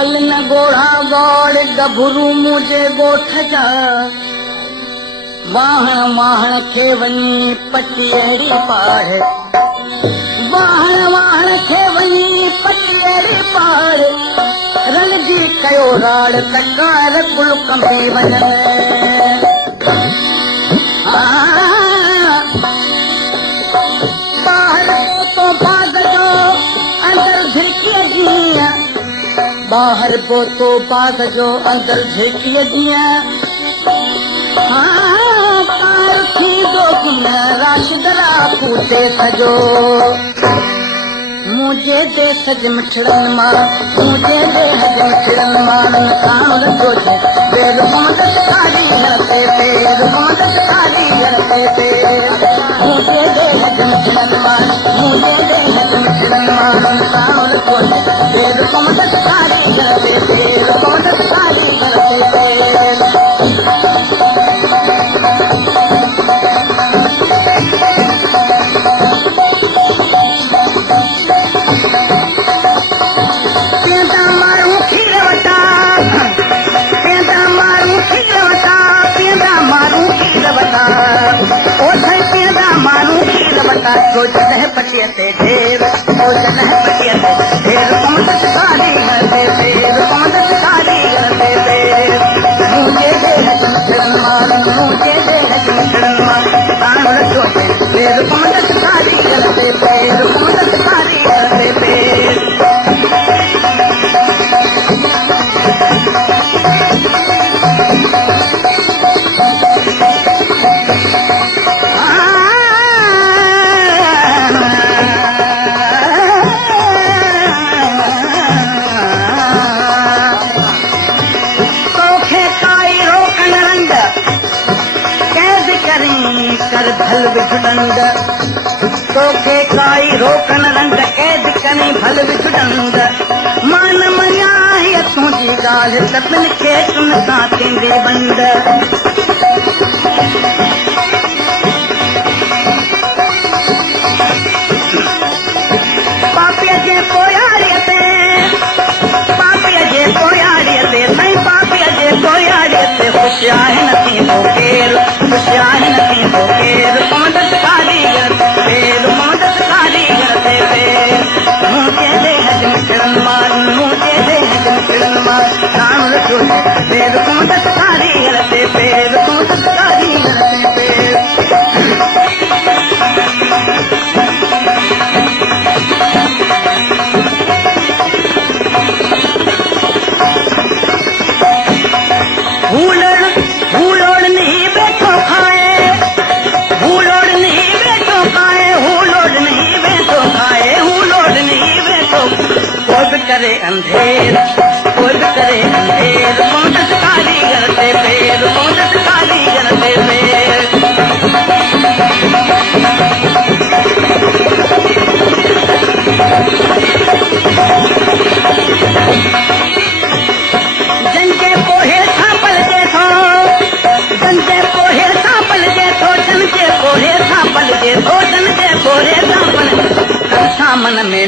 गल न गोड़ा गौड़ गभरू मुझे गोठ जा वाहण वाहण खे वञी पटियड़ी पाड़ वाहण वाहण खे वञी पटियड़ी पाड़ रलजी कयो राड़ तकार कुलक में वञ बाहर बोतो बाग जो अंदर झिड़कीअ जीअं पार थी दो राशिदरा कूटे सजो मुझे दे सज मिठड़न मां मुझे दे हज मिठड़न मां कान सोचे बेर मदद खाली हते बेर मदद खाली हते मुझे दे हज मिठड़न मां मुझे दे हज मिठड़न मां कान सोचे बेर मदद खाली हते बेर मदद खाली हते पटिया ते ढेर पटिया ते ढेर मदद खाली हते ढेर मदद खाली हते मुझे दे हज मिठड़न मां मुझे दे हज मिठड़न मां कान सोचे ढेर मदद खाली हते ढेर मदद खाली हते भल विझुडंग तोखे काई रोकन रंग कैद कनी भल विझुडंग मान मञा ही तुंहिंजी ॻाल्हि सभिनि खे तुन सां थींदी बंद पापीअ जे पोयाड़ीअ ते साईं पापीअ जे पोयाड़ीअ ते ख़ुशि आहे न थींदो केरु ख़ुशि आहे न थींदो केरु मदद खाली पेर मदद खाली मुझे दे हज मिठड़न मां मुझे दे हज मिठड़न मां कान सोचे पेर मदद खाली हते पेर मदद खाली हते पेर करे अंधेर कोई भी करे अंधेर मदद खाली करते पेर मदद खाली करते पेर जंजे पोहे थापल जे थो जंजे पोहे थापल जे थो जंजे पोहे थापल जे थो जंजे पोहे थापल सामन में